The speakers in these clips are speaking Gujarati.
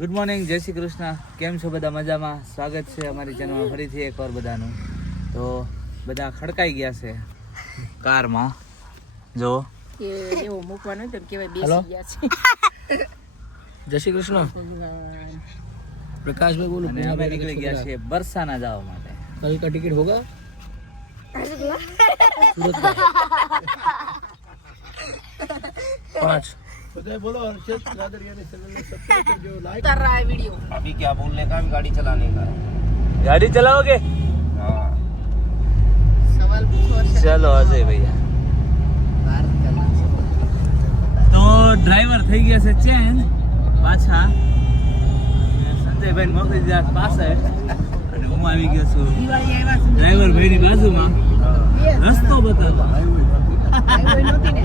ગુડ મોર્નિંગ, જય શ્રી કૃષ્ણ. કેમ છો બધા? મજામાં? સ્વાગત છે અમારી ચેનલમાં ફરીથી એકવાર બધાનું. તો બધા ખડકાઈ ગયા છે કારમાં. જો એવું મૂકવાનું તો કેવાય બેસી ગયા છે. જય શ્રી કૃષ્ણ. પ્રકાશભાઈ બોલું. અને અમે નીકળી ગયા છીએ બરસાના જવા માટે. કલ કા ટિકિટ હોગા? सूरत का 5 बोलो अर्षद गादरिया ने चैनल में सब्सक्राइब जो लाइक कर रहा है वीडियो. अभी क्या बोलने का, गाड़ी चलाने का. गाड़ी चलाओगे? हाँ. सवाल पूछो. चलो अजय भैया. તો ડ્રાઈવર થઈ ગયા છે ચેન્જ પાછા. સંજયભાઈ મોકલી પાસે અને હું આવી ગયો છું ડ્રાઈવર ભાઈની બાજુમાં. રસ્તો બતાવો. હાઈવે નહોતી ને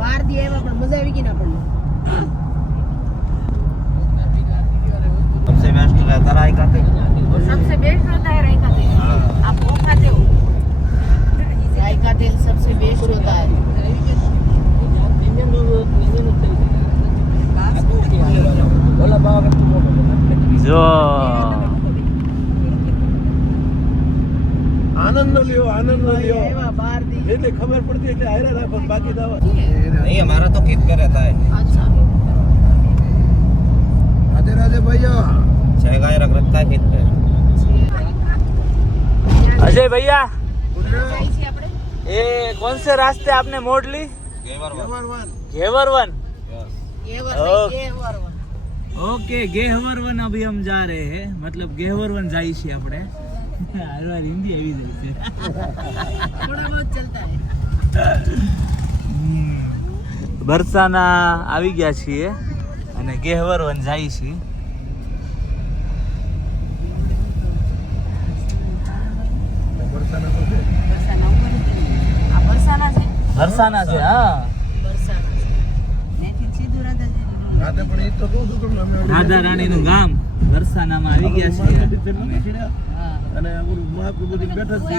બહાર થી આવ્યા પણ મજા આવી ગઈ ના પડે. सबसे बेस्ट रहता रायका तेल. सबसे बेस्ट होता है रायका तेल. आप वो खाते हो? रायका तेल सबसे बेस्ट होता है. જો આનંદ લ્યો, આનંદ લ્યો. એવા બહાર થી એટલે ખબર પડતી એટલે હારે રાખો, બાકી દાવા नहीं हमारा तो खेत का रहता है. अच्छा राधे राधे भैया. 6 गाय रख रखा है खेत पे. अजय भैया, જાય છે આપણે. ये कौन से रास्ते आपने मोड़ ली? घेवरवन. घेवरवन. Ever okay. નહીં એવર. ओके, गेहवरवन अभी हम जा रहे हैं. मतलब गेहवरवन जाई छी આપણે. हर बार हिंदी આવી જાય છે. થોડા બહુત ચલતા है. બરસાના આવી ગયા છીએ અને ગેહવરવન જાય છીએ. બરસાના ઉપર આ બરસાના છે. બરસાના છે. હા, બરસાના છે. મેથી સીધું રાધાજી. રાધે પણ એ તો કહું છું કે અમે રાધા રાણીનું ગામ બરસાનામાં આવી ગયા છીએ અમે. હા અને ઓલું મહાપ્રભુજી બેઠા જ છે.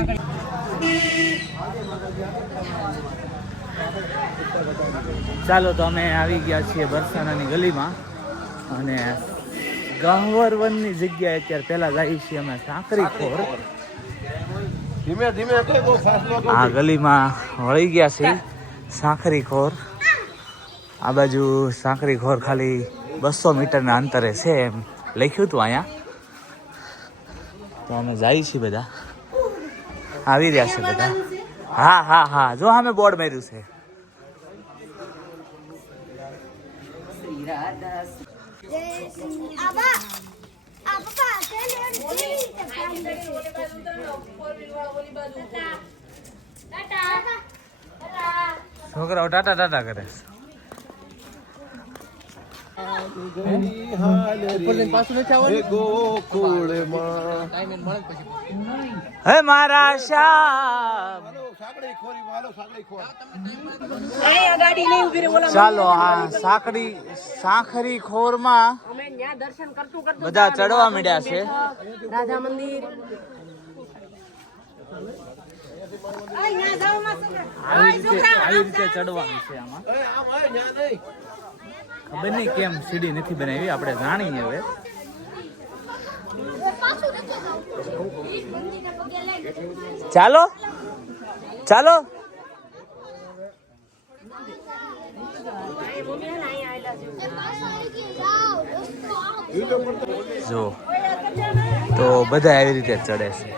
ચાલો, તો અમે આવી ગયા છીએ બરસાનાની ગલીમાં અને ગહવરવનની જગ્યાએ અત્યારે પહેલા જઈએ છીએ અમે સાંકરી ખોર. ધીમે ધીમે એટલે બહુ ફાસલો કહું. આ ગલીમાં વળી ગયા છે સાંકરી ખોર. આ બાજુ સાંકરી ખોર ખાલી 200 મીટરના અંતરે છે એમ લખ્યું હતું અહીંયા. તો અમે જઈએ છીએ, બધા આવી રહ્યા છે બધા. હા હા હા, જો અમે બોર્ડ માર્યું છે. છોકરાઓ ટાટા ટાટા કરે છે. હે મારા શ્યામ. સાંકળી ખોરી વાલો, સાંકળી ખોર. અહીંયા ગાડી નહીં ઉભી રહે. ઓલા ચાલો, આ સાંખરી ખોરમાં અમે ત્યાં દર્શન કરતું કરતું બધા ચડવા માંડ્યા છે. રાધા મંદિર. આવી રીતે ચડવાનું છે આમાં. અરે આમ આય ન્યા નહીં. ખબર નહીં કેમ સીડી નથી બનાવી, આપણે જાણીએ હવે. ચાલો ચાલો. જો તો બધા આવી રીતે ચડે છે.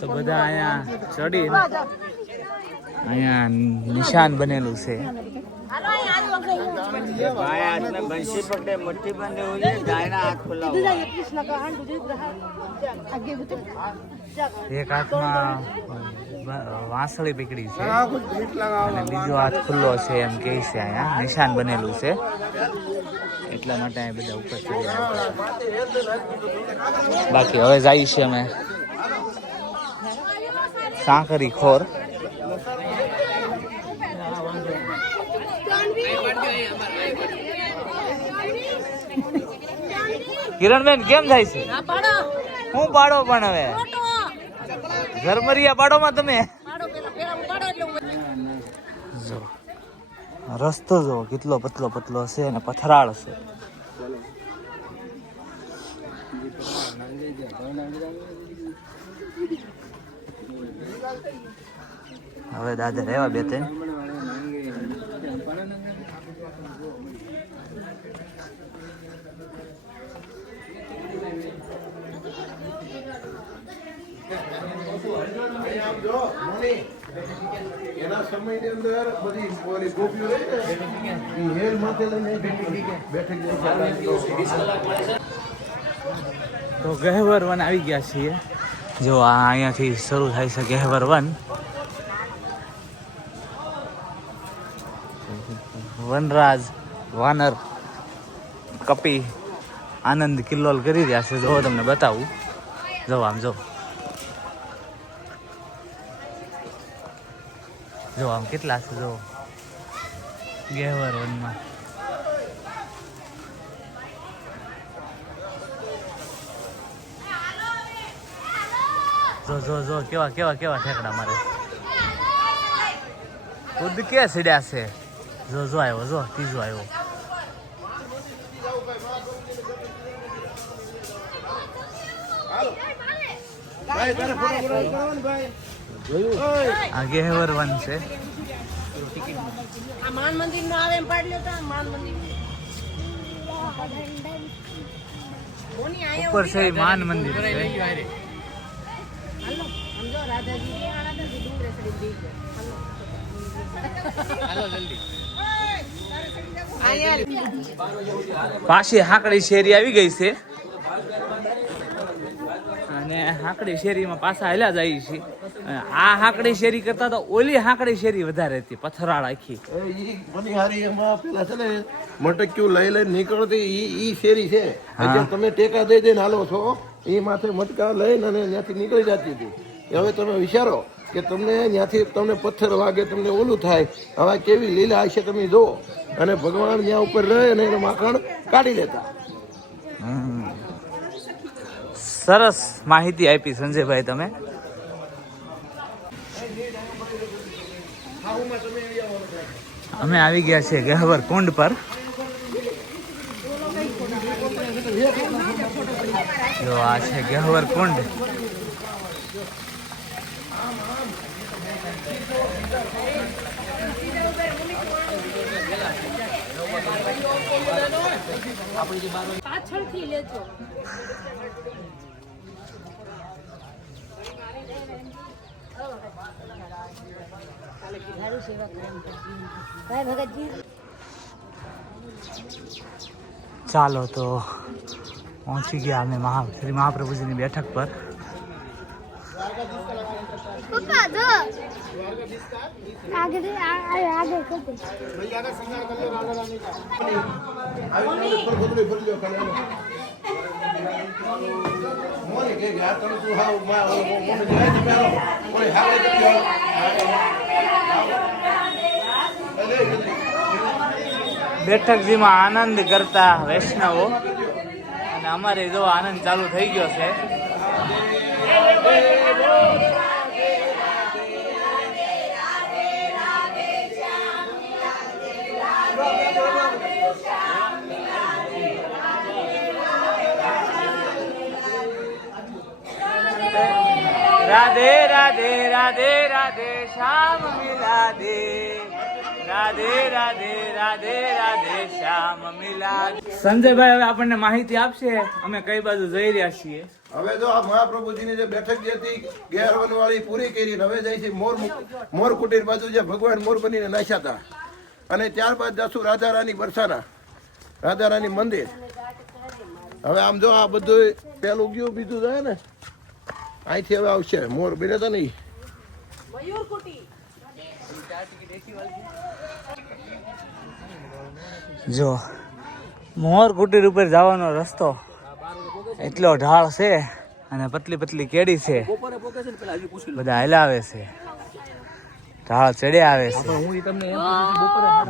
તો બધા અહીંયા ચડી અહીંયા નિશાન બનેલું છે. बंशी पकड़े, मुट्ठी बंधे हुई है, दाहिना हाथ खुला हुआ है. એક હાથમાં વાંસળી પકડી છે અને બીજો હાથ ખુલ્લો છે એમ કહે છે. અહીંયા નિશાન બનેલું છે એટલા માટે અહીં બધા ઉપર ચડી આવ્યા. બાકી હવે જઈએ છીએ અમે સાંકરી ખોર. કિરણબેન કેમ થાય છે? હું પાડો પણ હવે ઝરમરિયા પાડો માં તમે જો રસ્તો જો કેટલો પતલો પતલો છે અને પથરાળ છે. હવે દાદા રહેવા બે ત્રણ. આમ જો મોની એના સમયની અંદર બધી ઓલી ગોપીઓ રહી ને ઈ હેલ માથે લઈને બેઠક તો ગહેવર વન આવી ગયા છીએ. જો આ અહીંયાથી શરૂ થાય છે ગહેવર વન. વનરાજ વાનર કપી આનંદ કિલ્લોલ કરી રહ્યા છે. જો તમને બતાવું. જો આમ જો જો આમ કેટલા છે જો ગહેવર વનમાં. જો જો જો કેવા કેવા કેવા ઠેકડા મારે. ખુદ કે સીડ્યા છે. જો જો આવ્યો જો ત્રીજો આવ્યો. ભાઈ તારે ફોટો કરવાનો ભાઈ આ ગહેવર વન છે. આ માન મંદિર નો આવે એમ પાડી લેતા માન મંદિર ઉપર છે ઈ માન મંદિર છે. હાલો સમજો રાધાજી ને આના તો ડુંગરે ચડી દઈ હાલો જલ્દી પાછી હાકડી શેરી આવી ગઈ છે અને હાકડી શેરીમાં પાછા હાલ્યા જાય છે. આ હાકડી શેરી કરતા તો ઓલી હાકડી શેરી વધારે હતી, પથરાળ આખી. ઈ બની હારી એમાં પેલા છે ને મટક્યું લઈ લઈને નીકળતી ઈ શેરી છે. અત્યારે તમે ટેકા દઈ દઈને હાલો છો એ માથે મટકા લઈને અને ત્યાંથી નીકળી જતી હતી. હવે તમે વિચારો કે તમને ત્યાંથી તમને પથ્થર વાગે, તમને ઓલું થાય. હવે કેવી લીલા હશે તમે જુઓ. અને ભગવાન ત્યાં ઉપર રહે અને એનું માખણ કાઢી લેતા. સરસ માહિતી આપી સંજયભાઈ તમે. અમે આવી ગયા છીએ ગહેવર કુંડ પર. જો આ છે ગહેવર કુંડ. પાછળથી લેજો ચાલો તો પહોંચી ગયા અમે શ્રી મહાપ્રભુજીની બેઠક પર. બેઠકજીમાં આનંદ કરતા વૈષ્ણવો અને અમારે જો આનંદ ચાલુ થઈ ગયો છે. રાધે રાધે રાધે રાધે શ્યામ મિલા દે. રાધે રાધે રાધે રાધે શ્યામ મિલા દે. સંજયભાઈ હવે આપણને માહિતી આપશે અમે કઈ બાજુ જઈ રહ્યા છીએ. હવે જો આ મહાપ્રભુજીની જે બેઠક જે હતી ગેરવન વાળી પૂરી કરી. હવે જાય છે મોર કુટીર બાજુ જે ભગવાન મોર બનીને નાખ્યા હતા. અને ત્યારબાદ જશું રાધા રાની બરસાના રાધા રાની મંદિર. હવે આમ જો આ બધું પેલું ગયું બીજું જાય ને અહીંથી હવે આવશે મોર બન્યા હતા નહીં. જો મોર કુટીર ઉપર જવાનો રસ્તો એટલો ઢાળ છે અને પતલી પતલી કેડી છે. બધા હલાવે છે, ઢાળ ચડે આવે છે.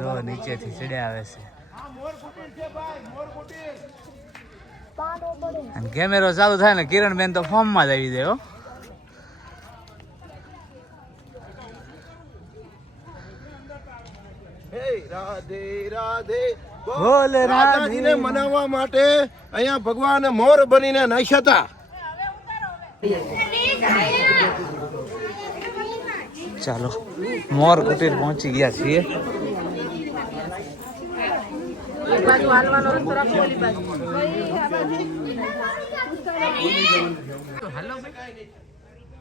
જો નીચેથી ચડે આવે છે. અને કેમેરો ચાલુ થાય ને કિરણબેન તો ફોર્મમાં જ આવી જાય. હો રાધે રાધે. બોલ રાધે. રાધાજીને મનાવવા માટે અહીંયા ભગવાન મોર બનીને નાશ્યા હતા. ચાલો મોર કુટીર પહોંચી ગયા છીએ. એક બાજુ હાલવાનો રસ્તો રાખો, ઓલી બાજુ.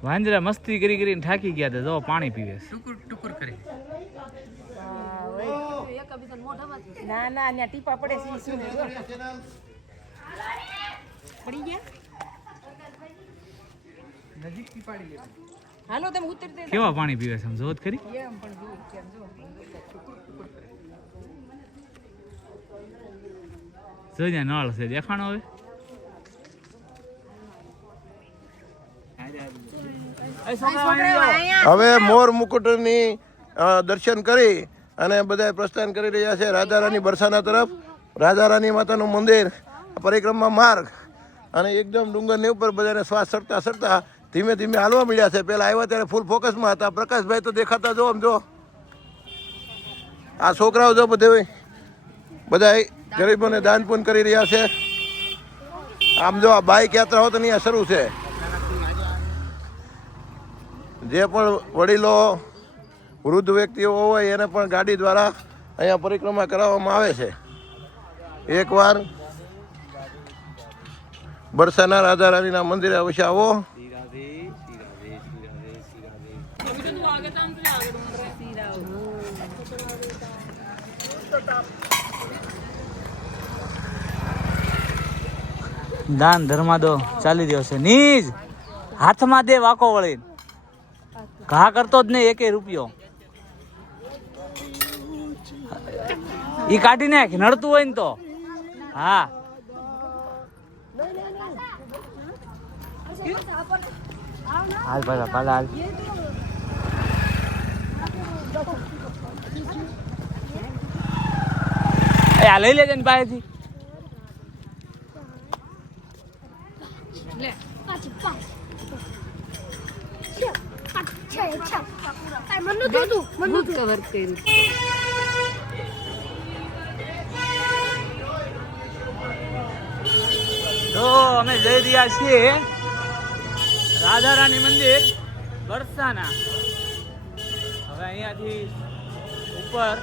વાંદરા મસ્તી કરી કરીને થાકી ગયા હતા. જો પાણી પીવે છે. ના ના ત્યાં ટીપા પડે છે. શું પડી ગયા? હાલો તમે ઉતરતે કેવા પાણી પીવે છે સમજો જ ખરી. એમ પણ જુઓ કેમ જો. જો જ્યાં નળ છે દેખાણો હવે. હવે મોર મુકુટની દર્શન કરી અને બધા પ્રસ્થાન કરી રહ્યા છે રાધારાની બરસાના તરફ. રાધારાની માતાનું મંદિર, પરિક્રમા માર્ગ અને એકદમ ડુંગરની ઉપર બધાને શ્વાસ ચડતા ચડતા ધીમે ધીમે હાલવા મળ્યા છે. પહેલા આવ્યા ત્યારે ફૂલ ફોકસમાં હતા. પ્રકાશભાઈ તો દેખાતા જો આમ જો. આ છોકરાઓ જો બધા ગરીબોને દાન પુન કરી રહ્યા છે. આમ જો આ બાઇક યાત્રાઓ તો અહીંયા શરૂ છે. જે પણ વડીલો વૃદ્ધ વ્યક્તિઓ હોય એને પણ ગાડી દ્વારા અહીંયા પરિક્રમા કરાવવામાં આવે છે. એકવાર બરસાના રાધા રાણીના મંદિરે અવશ્ય આવો. દાન ધર્માદો ચાલી રહ્યો છે. નીજ હાથમાં દે વાકો વળી. ઘા કરતો જ નહીં એકે રૂપિયો. ઈ કાઢી નાખ નડતું હોય ને તો. હા હાલ પાછા પાલા હાલ. એ આ લઈ લેજે ને પાસેથી. કવર કર્યું. તો અમે જઈ રહ્યા છીએ રાધારાણી મંદિર બરસાના. હવે અહીંયાથી ઉપર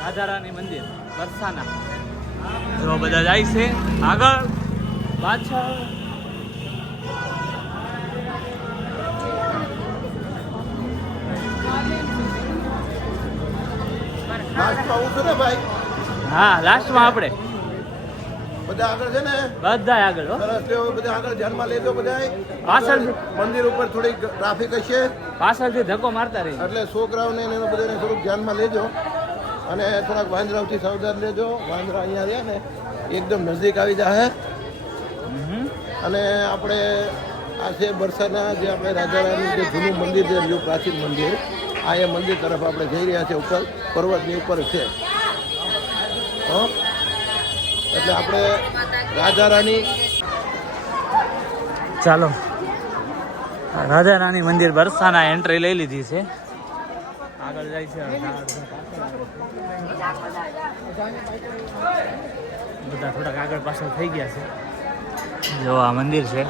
રાધારાણી મંદિર બરસાના. જો બધા જાય છે આગળ પાછળ. લાસ્ટમાં આવું છું ને ભાઈ. હા લાસ્ટમાં આપણે બધા આગળ છે ને બધા આગળ હો. સરસ લેવો. બધા આગળ ધ્યાનમાં લેજો. બધા પાછળ મંદિર ઉપર થોડીક ટ્રાફિક હશે પાછળથી ધક્કો મારતા રહી. એટલે છોકરાઓને એને બધાને થોડુંક ધ્યાનમાં લેજો અને થોડાક વાંદરાઓથી સાવધાન લેજો. વાંદરા અહીંયા રહ્યા ને એકદમ નજીક આવી જાય. અને આપણે આ છે બરસાના જે આપણે રાધારાણી જે જૂનું મંદિર છે, જે પ્રાચીન મંદિર, આ એ મંદિર તરફ આપણે જઈ રહ્યા છે. ઉપર પર્વતની ઉપર છે. એટલે આપણે રાધારાણી ચાલો રાધારાણી મંદિર બરસાના એન્ટ્રી લઈ લીધી છે. આગળ જાય છે બધા થોડાક આગળ પાછળ થઈ ગયા છે. જો આ મંદિર છે.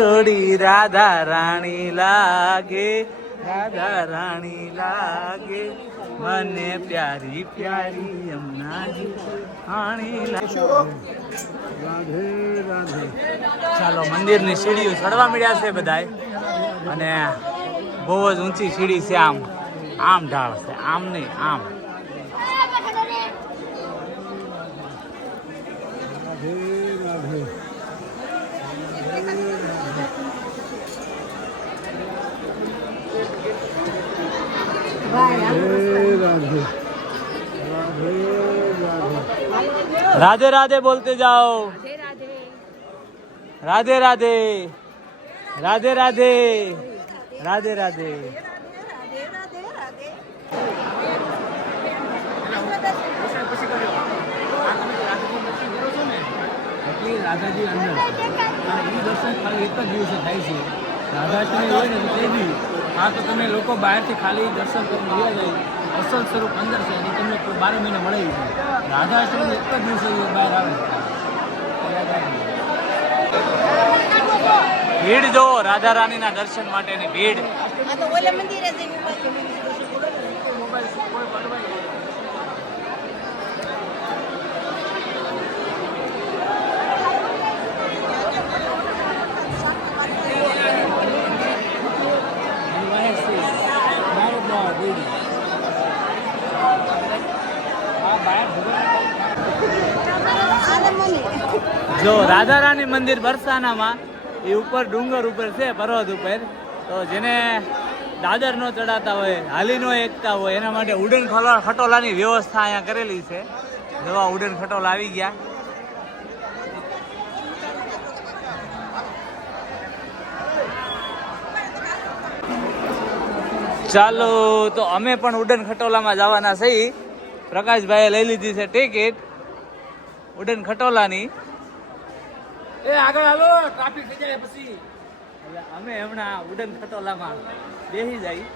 રોડી રાધા રાણી લાગે, રાધા રાણી લાગે, મને પ્યારી પ્યારી યમુનાજી રાણી લાગે. ચાલો મંદિરની સીડીઓ ચડવા મળ્યા છે બધાય. અને બહુ જ ઊંચી સીડી છે. આમ આમ ઢાળ છે, આમ નહીં આમ. राधे राधे बोलते जाओ. राधे राधे राधे राधे राधे राधे. રાધાજી અંદર છે અને એ દર્શન ખાલી એક જ દિવસે થાય છે. રાધાષ્ટમી હોય ને તો તે બી આ તો તમે લોકો બહારથી ખાલી દર્શન કરીને ગયા જાય, અસલ સ્વરૂપ અંદર છે અને તમને 12 મહિને મળે છે. રાધાષ્ટમી એક જ દિવસે બહાર આવે છે. ભીડ જો રાધા રાણીના દર્શન માટેની ભીડ. આ તો ઓલે મંદિરે જઈને ઉભા છે. જો રાધા રાણી મંદિર બરસાનામાં એ ઉપર ડુંગર ઉપર છે, પર્વત ઉપર. તો જેને દાદર નો ચડાતા હોય, હાલી નો એકતા હોય, એના માટે ઉડન ખટોલાની વ્યવસ્થા અહીંયા કરેલી છે. જોવા ઉડન ખટોલા આવી ગયા. ચાલો તો અમે પણ ઉડન ખટોલામાં જવાના છીએ. પ્રકાશભાઈએ લઈ લીધી છે ટિકિટ ઉડન ખટોલાની. એ આગળ હાલો, ટ્રાફિક થઈ જાય પછી. એટલે અમે હમણાં ઉડન ખટોલામાં બેસી જાય.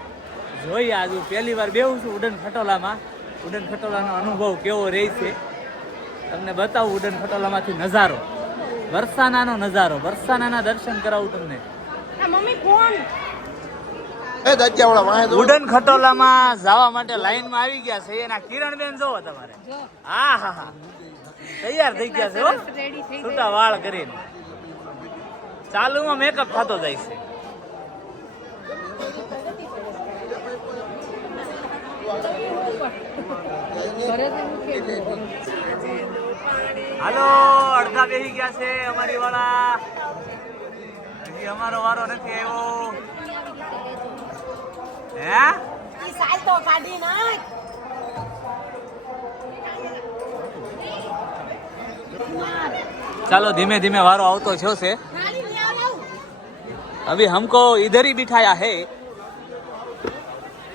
જોઈએ આજુ પહેલી વાર બેહું છું ઉડન ખટોલામાં. ઉડન ખટોલાનો અનુભવ કેવો રહે છે તમને બતાવું. ઉડન ખટોલામાંથી નજારો, બરસાનાનો નજારો, બરસાનાના દર્શન કરાવું તમને. મમ્મી કોણ ઉડન ખટોલામાં જવા માટે લાઈનમાં આવી ગયા છે. એના કિરણબેન જોવો તમારે. હા હા હા, તૈયાર થઈ ગયા છે હો, છૂટા વાળ કરીને. ચાલુમાં મેકઅપ થતો જાય છે. હાલો, અડધા બેસી ગયા છે અમારી વાળા. હજી અમારો વારો નથી આવ્યો. હે ઈ સાલ તો કાઢી નાખ. ચાલો ધીમે ધીમે વારો આવતો થયો છે. અભી हमको इधर ही बिठाया है.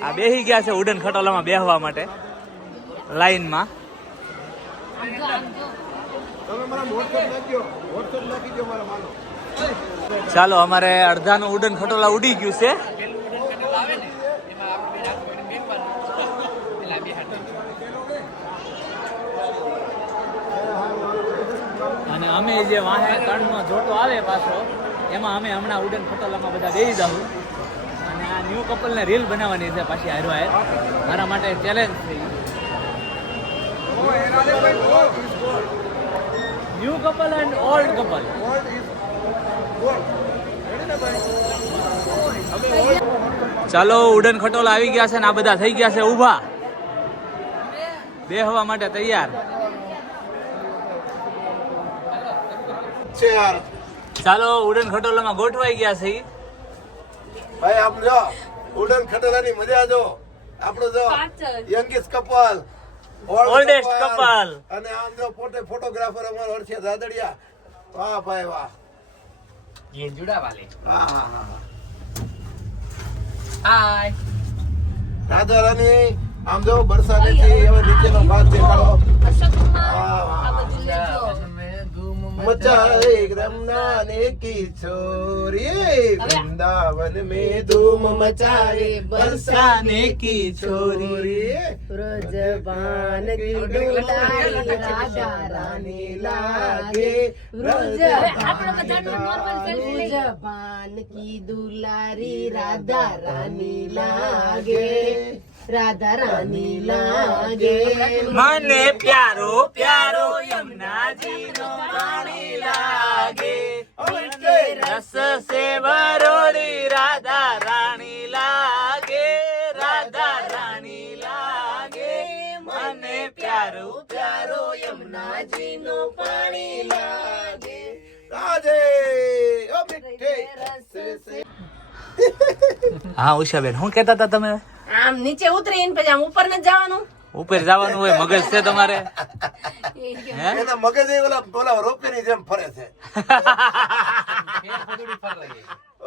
આ બેસી ગયા છે ઉડન ખટોલામાં બેસવા માટે લાઈનમાં. ચાલો અમારે અડધાનું ઉડન ખટોલા ઉડી ગયું છે. અને અમે જે વાહે ત્રણનો જોટો આવે પાછો, એમાં અમે હમણાં ઉડન ખટોલામાં બધા બેસી જાઉં. અને આ ન્યૂ કપલને રીલ બનાવવાની છે પાછી હારો હાર. મારા માટે ચેલેન્જ છે. New couple and old couple. ચાલો ઉડન ખટોલા આવી ગયા છે ને આ બધા થઈ ગયા છે ઊભા, બેહવા માટે તૈયાર. ચાલો ઉડન ખટોલામાં ગોઠવાઈ ગયા છે. ભાઈ આમ જો ઉડન ખટોલાની મજા જો. આપણો જો યંગેસ્ટ કપલ, ઓલ્ડેસ્ટ કપલ અને આમ જો ફોટોગ્રાફર અમારો હર્ષિયા દાદડિયા. વાહ ભાઈ વાહ. ये जुड़ा वाले. હા હા હા. हाय. રાધા રાની આમ જો બરસાનેથી હવે નીચેનો ભાગ દેખાડો. વાહ વાહ. मचाए रमनाने की छोरी, वृंदावन में धूम मचाए बरसाने की छोरी. ब्रजबान की दुलारी राधा रानी लागे. ब्रजबान की दुलारी राधा रानी लागे. राधा रानी लागे. મને પ્યારો પ્યારો યમુનાજી નો પાણી લાગે. રસ સે વરોડી રાધા રાણી લાગે. રાધા રાણી લાગે. મને પ્યારો પ્યારો યમુનાજી નો પાણી લાગે. राधे ओ मिठे रस से. હા ઉષાબેન, શું કહેતા હતા તમે? આમ નીચે ઉતરીને પછી આમ ઉપર નથી જવાનું. ઉપર જવાનું હોય, મગજ છે તમારે? એના મગજ ઓલા રોપેની જેમ ફરે છે.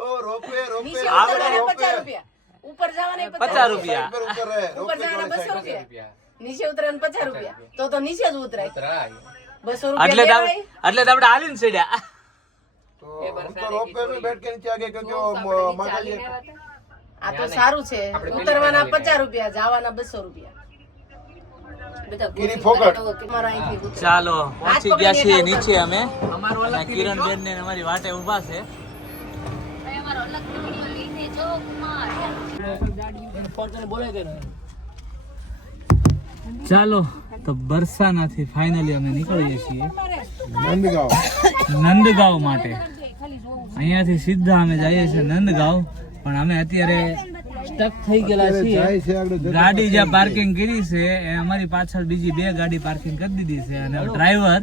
ઓ રોપે રોપે. નીચે ઉતરવાના 50 રૂપિયા, ઉપર જવાના 50 રૂપિયા. ઉપર જવાના 200 રૂપિયા, નીચે ઉતરવાના 50 રૂપિયા. તો નીચે જ ઉતરાય. 200 એટલે રૂપિયા તો લેવાય. એટલે તો આપણે હાલીને ચડ્યા. तो हम तो रोपवे में बैठ के नीचे आ गए क्योंकि वो माता जी આ તો સારું છે. ઉતરવાના 50 રૂપિયા, જવાના 200 રૂપિયા. બધા ગીરી ફોકટ. તમારા અહીંથી ઉતરો. ચાલો પહોંચી ગયા છીએ પકડીને નીચે અમે. અમારો અલગ કિરણ બેન ને અમારી વાટે ઊભા છે. ફોન કરીને બોલાવી દે ને. ચાલો તો બરસાનાથી ફાઇનલી અમે નીકળીએ છીએ नंदगांव નંદગાંવ માટે. અહીંયાથી સીધા અમે જઈએ છીએ નંદગાંવ, પણ અમે અત્યારે સ્ટક થઈ ગયેલા છીએ. ગાડી જ્યાં પાર્કિંગ કરી છે એ અમારી પાછળ બીજી 2 ગાડી પાર્કિંગ કરી દીધી છે અને ડ્રાઈવર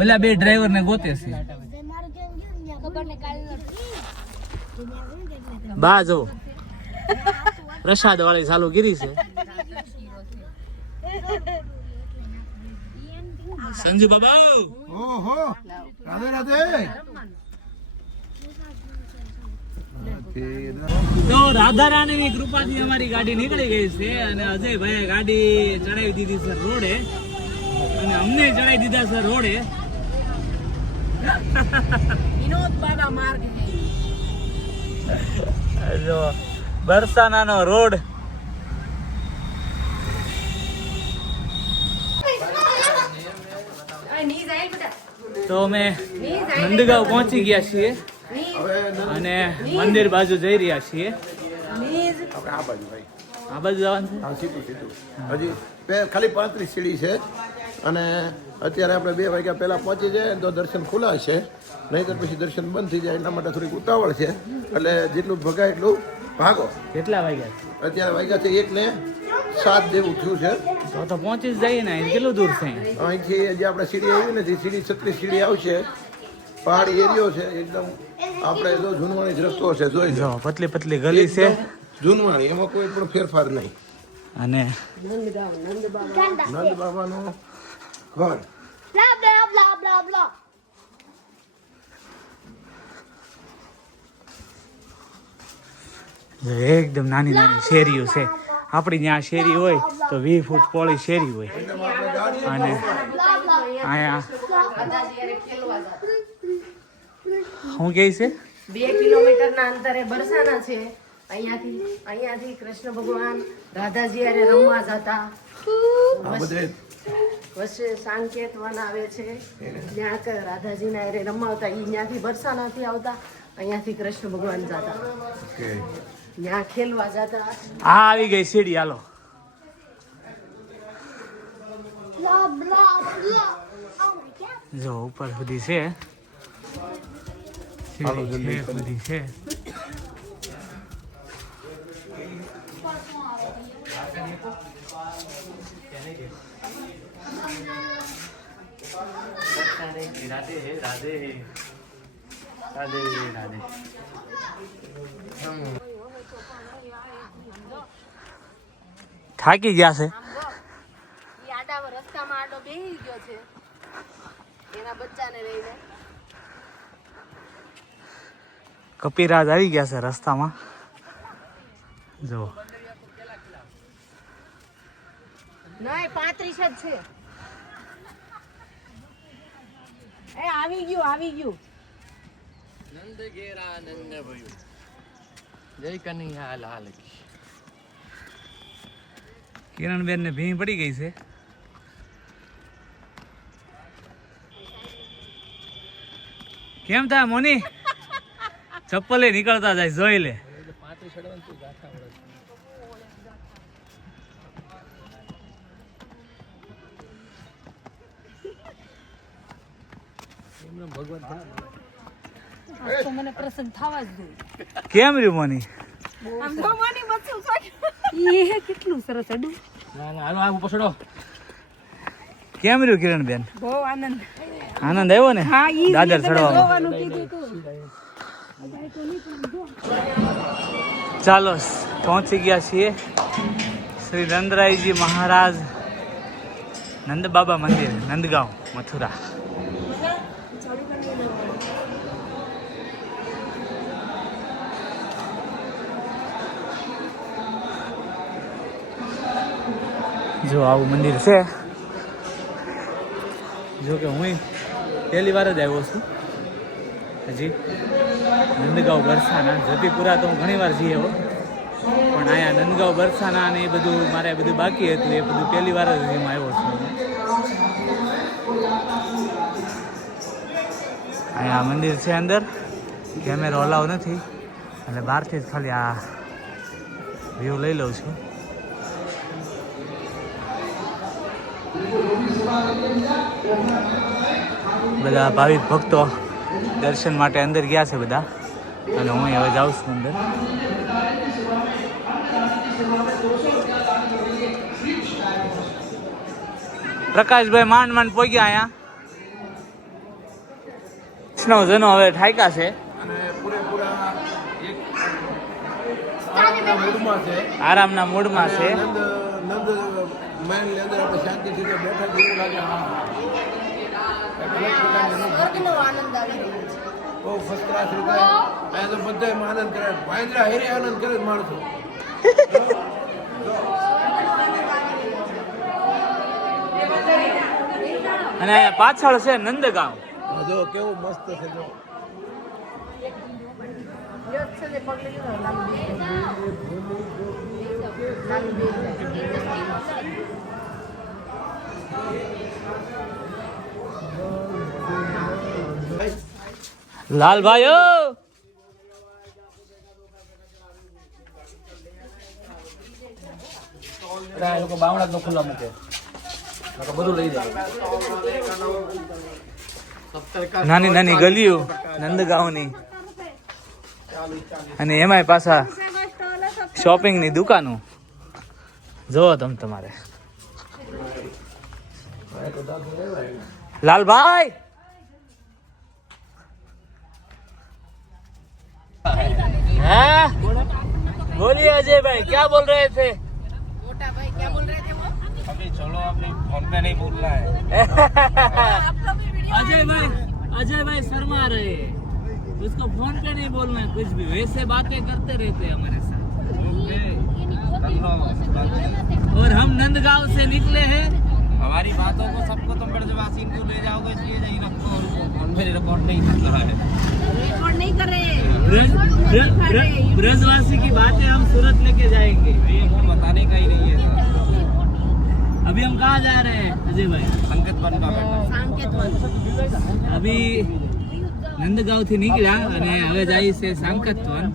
ઓલા 2 ડ્રાઈવર ને ગોતે છે. બા જો પ્રસાદ વાળી ચાલુ કરી છે. સંજુ બાબા ओहो राधे राधे તો રાધા રાણીની કૃપાથી અમારી ગાડી નીકળી ગઈ છે અને અજયભાઈએ ગાડી ચડાવી દીધી છે રોડે અને અમને ચડાવી દીધા છે રોડે. વિનોદ બાબા માર્ગ છે. જો બરસાનાનો રોડ. આ ની જાય બેટા. તો અમે નંદગાંવ પહોંચી ગયા છીએ અને મંદિર બાજુ જઈ રહ્યા છીએ. નીજ આપણે આ બાજુ ભાઈ આ બાજુ જવાનું છે. હા સીધું હજી ખાલી 35 સીડી છે અને અત્યારે આપણે 2 વાગ્યા પહેલા પહોંચી જાય તો દર્શન ખુલ્લા છે, નહીંતર પછી દર્શન બંધ થઈ જાય. એટલા માટે થોડીક ઉતાવળ છે, એટલે જેટલું ભગાય એટલું ભાગો. કેટલા વાગ્યા છે? અત્યારે વાગ્યા છે 1:07 જેવું થયું છે. તો પહોંચી જ જઈએ ને. અહીં કેટલું દૂર છે અહીંયા? અહીંથી જે આપણે સીડી આવી નથી, સીડી 36 સીડી આવશે. પહાડી એરિયો છે એકદમ. આપણે જો જૂનવાણી જ રસ્તો છે, જોઈ જો પતલી પતલી ગલી છે જૂનવાણી, એમાં કોઈ પણ ફેરફાર નહીં. અને નંદ બાબાનું ઘર. એકદમ નાની નાની શેરીઓ છે. આપણી ત્યાં શેરી હોય તો 20 ફૂટ પહોળી શેરી હોય અને અહીંયા શું કહે છે 2 કિલોમીટરના અંતરે બરસાના છે. અહીંયાથી કૃષ્ણ ભગવાન રાધાજી હારે રમવા જતા. આ બધે વચ્ચે સાંકેત વન આવે છે, ત્યાં રાધાજીના હારે રમાવતા. ઈ ત્યાંથી બરસાનાથી આવતા, અહીંયાથી કૃષ્ણ ભગવાન જતા, ત્યાં ખેલવા જતા. આ આવી ગઈ સીડી. હાલો જો ઉપર સુધી છે સીડી છે બધી છે. રાધે રાધે રાધે રાધે. થાકી ગયા છે. ઈ આડા રસ્તામાં આડો બેહી ગયો છે એના બચ્ચાને લઈને. કપિરાજ આવી ગયા છે રસ્તામાં. જો નહીં 35 જ છે. એ આવી ગયું. નંદ ઘેરા નંદ ભયું જય કનૈયા લાલ કી. કિરણબેન ને ભીં પડી ગઈ છે. કેમ થાય મોની? ચપ્પલે નીકળતા જાય, જોઈ લે. તો મને પ્રસન્ન થવા જ દે. કેમ રહ્યું મોની? આમ તો મને બચ્ચું છે. એ કેટલું સરસ અડું. ના ના હાલો આગળ પછડો. કેમ રહ્યું કિરણબેન? બહુ આનંદ. આનંદ આવ્યો ને હા, ઈ દાદર ચડવામાં? જોવાનું કીધું તું. ચાલો પહોંચી ગયા છીએ શ્રી નંદરાયજી મહારાજ નંદ બાબા મંદિર, નંદગાંવ, મથુરા. જો આવું મંદિર છે. જો કે હું પહેલી વાર જ આવ્યો છું હજી નંદગાંવ બરસાના. જતીપુરા તો હું ઘણી વાર જઈ આવ્યો, પણ અહીંયા નંદગાંવ બરસાના અને એ બધું મારે બધું બાકી હતું, એ બધું પહેલી વાર જ હું આવ્યો છું. અહીંયા મંદિર છે, અંદર કેમેરો અલાવ નથી એટલે બહારથી જ ખાલી આ વ્યૂ લઈ લઉં છું. બધા ભાવિક ભક્તો દર્શન માટે અંદર ગયા છે બધા, અને હું હવે જાઉં છું અંદર. પ્રકાશભાઈ માંડ માંડ પહોંચ્યા અહીંયા. વૈષ્ણવજનો હવે ઠાયકા છે, અને પૂરેપૂરા એક મૂડમાં છે, આરામના મૂડમાં છે. નંદ માઇન્ડની અંદર આપણે શાંતિથી તો બેઠા જેવું લાગે. એક અલગ પ્રકારની સ્વર્ગનો આનંદ આવી રહ્યો છે. બહુ ફર્સ્ટ ક્લાસ રીતે અહીંયા તો બધા આનંદ કરે, વાંદરા હેરે આનંદ કરે જ માણસો. અને અહીંયા પાછળ છે નંદગાંવ. જો કેવું મસ્ત છે. જો લ્યો છે ને પગ લઈ લો, લાંબી લાલભાઈ એ લોકો બાવડા તો ખુલ્લા મૂકે, બધું લઈ જાય. નાની નાની ગલીઓ નંદગાંવની, અને એમાંય પાછા શોપિંગની દુકાનો. જોવો તમે તમારે. લાલભાઈ हैं? बोलिए अजय भाई, क्या बोल रहे थे? મોટા ભાઈ क्या बोल रहे थे वो? अभी चलो, अपने फोन पे नहीं बोलना है. आप लोग भी वीडियो अजय भाई शर्मा रहे हैं, उसको फोन पे नहीं बोलना है कुछ भी, वैसे बातें करते रहते हैं हमारे साथ. और हम नंदगांव से निकले हैं. हमारी बातों को सबको तुम ब्रजवासी को ले जाओगे, इसलिए नहीं रखो, फोन पे रिकॉर्ड नहीं कर रहा है. रिकॉर्ड नहीं कर रहे हैं. ब्रजवासी की बातें हम सूरत लेके जाएंगे. ये वो बताने का ही नहीं है. अभी हम कहाँ जा रहे हैं अजय भाई? संकेत बन का बेटा. सांकेत वन. अभी नंदगांव થી નીકળ્યા અને હવે જાય છે સાંકેતવન,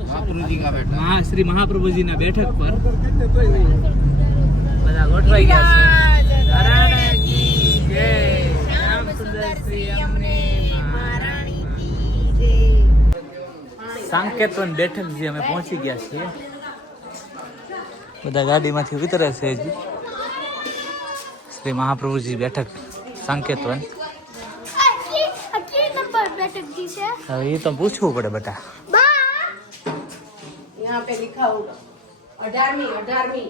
महाप्रभु जी का बेटा. શ્રી મહાપ્રભુજીના બેઠક પર. બધા ગોઠવાઈ ગયા છે. નારાયણ કી જય. શ્યામ સુંદર શ્રી અમને મહારાણી की जय. સાંકેતવન બેઠક જે અમે પહોંચી ગયા છીએ. બધા ગાડીમાંથી ઉતરે છે હજી. શ્રી મહાપ્રભુજી બેઠક સાંકેતવન. હવે એ તો પૂછવું પડે બેટા. यहाँ पे लिखा होगा 18वीं 18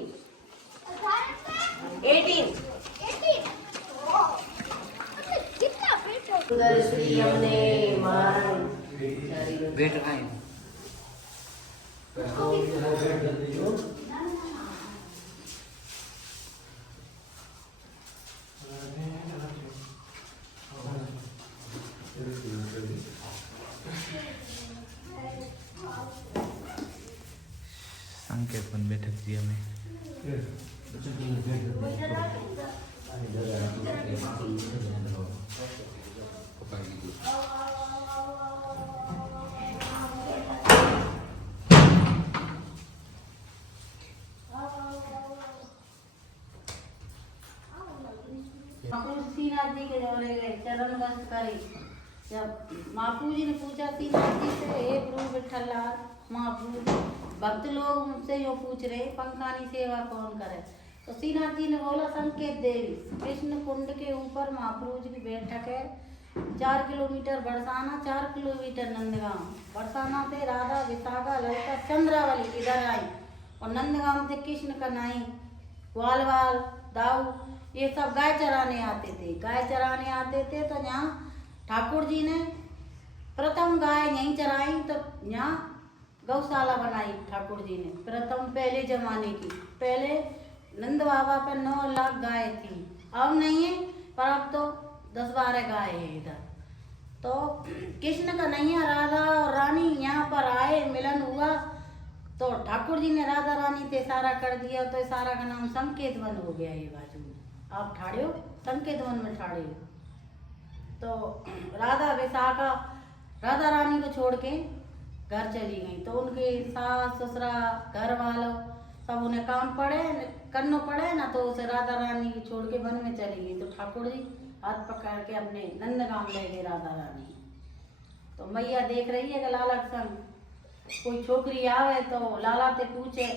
सुंदर श्री हमने महारानी. બેઠ કાંઈ સંકેતવન બેઠક જી અમે. श्रीनाथ जी के दौरे गए, चरण वंश करे. जब महाप्रभु जी ने पूछा श्रीनाथ जी से, हे प्रभु विठ्ठललाल महाप्रभु, भक्त लोग मुझसे यो पूछ रहे पंखानी सेवा कौन करे? तो श्रीनाथ जी ने बोला संकेत देवी. कृष्ण कुंड के ऊपर महाप्रभु जी की बैठक है. 4 किलोमीटर बरसाना, 4 किलोमीटर नंदगांव. बरसाना से राधा विशाखा ललिता चंद्रावली इधर आई, और नंदगांव से कृष्ण कन्हई ग्वालवाल दाऊ ये सब गाय चराने आते थे. गाय चराने आते थे तो यहाँ ठाकुर जी ने प्रथम गाय यहीं चराई. तो यहाँ गौशाला बनाई ठाकुर जी ने प्रथम, पहले जमाने की. पहले नंद बाबा पर 9 लाख गाय थी, अब नहीं है, पर अब तो 10-12 गाय है इधर। तो कृष्ण कन्हैया राधा और रानी यहाँ पर आए, मिलन हुआ, तो ठाकुर जी ने राधा रानी से इशारा कर दिया, तो इशारा का नाम संकेत वन हो गया ये बाजू में। आप ठाड़े हो, संकेत वन में ठाड़े हो। तो राधा विशाखा राधा रानी को छोड़ के घर चली गई, तो उनके सास ससुरा घर वालों सब उन्हें काम करना पड़े ना, तो उसे राधा रानी को छोड़ के वन में चली गई। तो ठाकुर जी हाथ पकड़ के अपने नंदगांव ले गए राधा रानी। तो मैया देख रही है कि लाला के संग कोई छोकरी आवे, तो लाला से पूछे,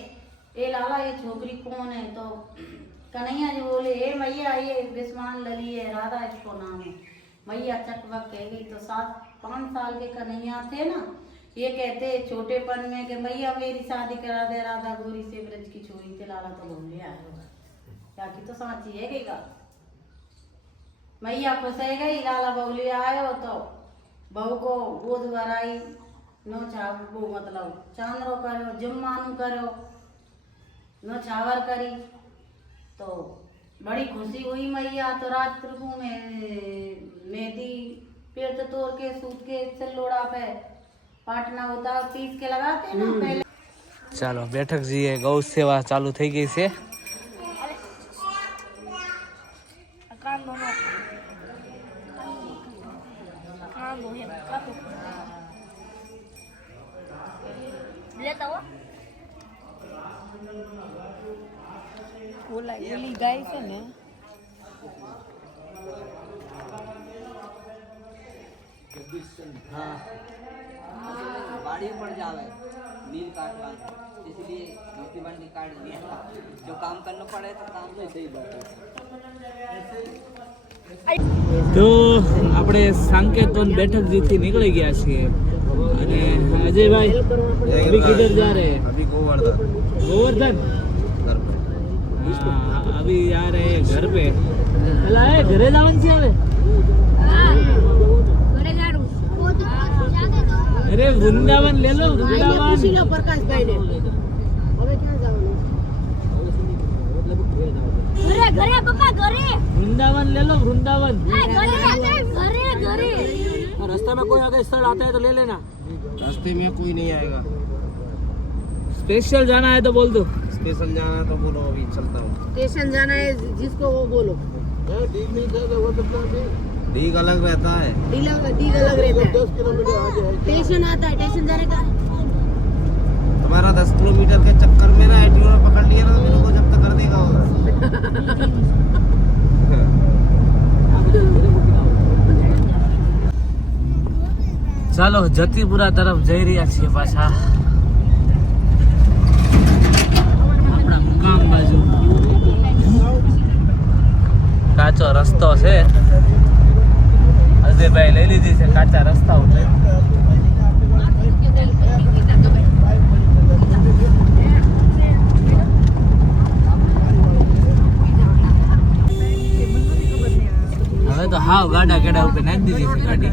ए लाला ये छोकरी कौन है? तो कन्हैया जी बोले, ए मैया ये विस्मान लली है, राधा इसको नाम है। मैया चकबक कह गई। तो 5 साल के कन्हैया थे ना, ये कहते छोटेपन में कि मैया मेरी शादी करा दे राधा गोरी से, ब्रज की छोरी थे। लाला तो बोल लिया है क्या की तो साची है गई का। मैया खुश है गई, लाला बबली आयो तो बहू को गोद भराई, नो छाव मतलब चांदरो करो, जुम्मानु करो, नो छावर करी। तो बड़ी खुशी हुई मैया। तो रात प्रभु में मेहंदी पेड़ तो तोड़ के सूत के सिल्लोड़ा पे पाटना होता पीस के लगाते ना पहले। ચાલો બેઠક જઈએ, ગૌ સેવા ચાલુ થઈ ગઈ છે। ઓલી ગાય છે ને बाड़ी पड़ जावे नील काटवा, इसलिए धोती बंडी काट दिया। जो काम करना पड़े तो काम नहीं। सही बात है। તો આપણે સાંકેતવન બેઠકજીથી નીકળી ગયા છીએ અને અજયભાઈ અભી કિધર जा रहे हैं? अभी गोवर्धन गोवर्धन। हाँ, अभी जा रहे हैं घर पे। अला है घरे जावन છે હવે? अरे वृंदावन ले लो, वृंदावन। પ્રકાશભાઈ ને હવે ક્યાં જવાનું? ઘરે પપ્પા ઘરે वृंदावन ले लो, वृंदावन। घरे घरे रास्ते में कोई अगर स्थल आता है तो ले लेना। रास्ते में कोई नहीं आएगा। स्पेशल जाना है तो बोल दो। स्टेशन जाना है तो बोलो, अभी चलता हूँ। स्टेशन जाना है जिसको वो बोलो। डीग अलग रहता है, डीग अलग रहता है। 10 किलोमीटर आगे है स्टेशन आता है। स्टेशन जाने का तुम्हारा 10 किलोमीटर के चक्कर में ना एटीओ ने पकड़ लिया ना, तो मेरे को जब्त कर देगा होगा। ચાલો જતીપુરા તરફ જઈ રહ્યા છીએ પાછા આપણા મુકામ બાજુ। કાચો રસ્તો છે, અજયભાઈ લઈ લીધી છે કાચા રસ્તા ઉપર। હવે તો હાવ ગાડા કેડા ઉપર નાખી દીધી છે ગાડી।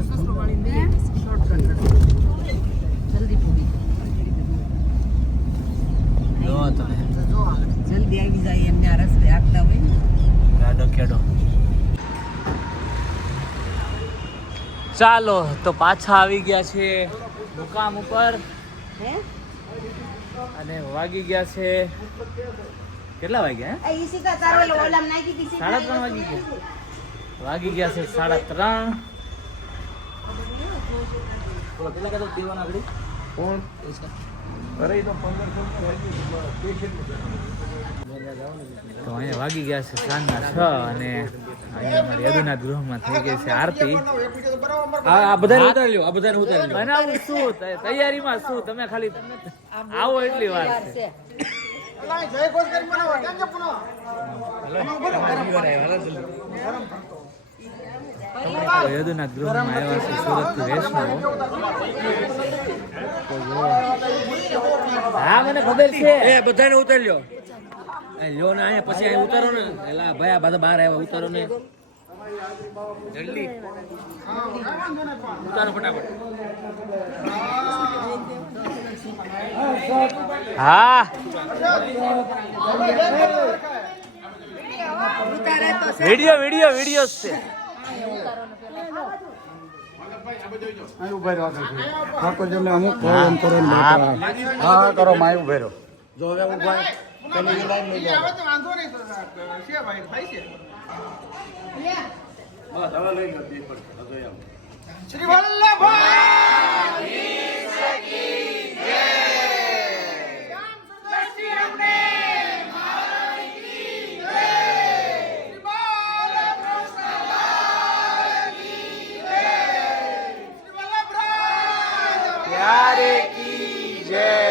જલ્દી આવી જાય એમને આ રસ્તે આપતા હોય ને ગાડો કેડો। ચાલો તો પાછા આવી ગયા છે મુકામ ઉપર હે અને વાગી ગયા છે કેટલા વાગ્યા? એ ઈસી કા તારો ઓલામ નાખી દીધી 3:30 વાગી ગયા। વાગી ગયા છે 3:30। કેટલા કદા દેવાના આગળ कौन? अरे ये तो 1500 તો અહીંયા વાગી ગયા છે સાંજના 6 અને અહીંયા અમારી યદુના ગૃહમાં થઈ ગઈ છે આરતી। આ બધાને ઉતારી લ્યો, આ બધાને ઉતારી લ્યો। બનાવું શું, તૈયારીમાં શું, તમે ખાલી આવો એટલી વાર છે। તો યદુના ગૃહમાં આવ્યા છે સુરતથી વૈષ્ણવ। તો જુઓ, હા મને ખબર છે। એ બધાને ઉતારી લ્યો। લ્યો ને અહીંયા પછી અહીં ઉતારો ને। એલા ભાઈ આ બધા બહાર આવ્યા, ઉતારો ને જલ્દી ઉતારો ફટાફટ। હા વિડિયો છે। હા કરો માયું ભેરો જો હવે ઉભા પેલી લાઈન લઈ લે બસ હવે લઈ લો બે પર શ્રી प्यारे की जय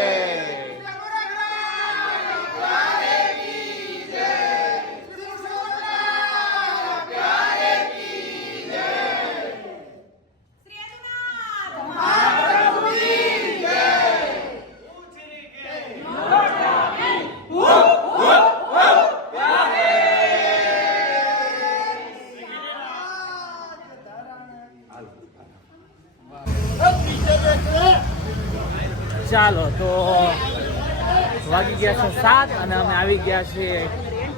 ચાલો તો વાગી ગયા છે 7 અને અમે આવી ગયા છીએ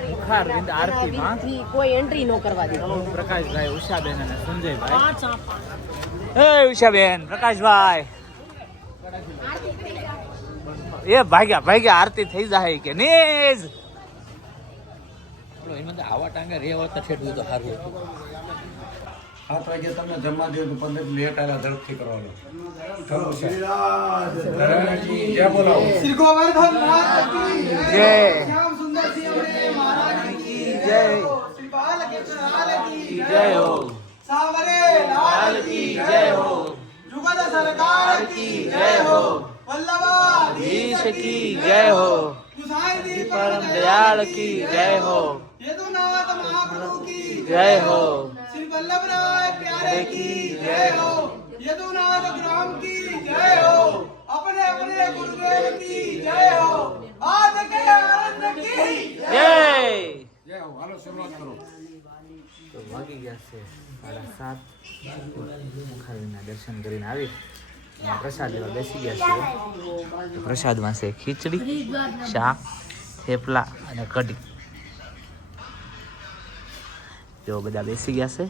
મુખારવિંદ આરતીમાં. કોઈ એન્ટ્રી ન કરવા દે. પ્રકાશભાઈ, ઉષાબેન અને સંજયભાઈ. એ ઉષાબેન, પ્રકાશભાઈ એ ભાગ્યા આરતી થઈ જાય કે નેજ એમાં તો આવા ટાંગે રે હોત તો ઠેઠું તો સારું હતું. 7 વાગે તમને જમવા દે તો 15 લેટ આલા ઝડપથી કરવાનો જય બોલાવો શ્રી ગોવર્ધન મહારાજ કી જય. શ્યામ સુંદર સિંહ મહારાજ કી જય. શ્રી બાલકૃષ્ણ લાલ કી જય હો. સાવરે લાલ કી જય હો. जुगल सरकार की जय हो वल्लभाधीश की जय हो. गुसाई परम दयाल की जय हो. यदुनाथ महाप्रभु की जय हो. श्री वल्लभ राय प्यारे की जय हो यदुनाथ ग्राम की जय हो अपने अपने गुरुदेव की जय हो आज के आनंद की જય. જય હો હાલો શરૂઆત કરો તો વાગી ગયા છે 7:30. મુખારવિંદના દર્શન કરીને આવી અને પ્રસાદ લેવા બેસી ગયા છીએ. તો પ્રસાદમાં છે ખીચડી, શાક, થેપલા અને કઢી. જો બધા બેસી ગયા છે.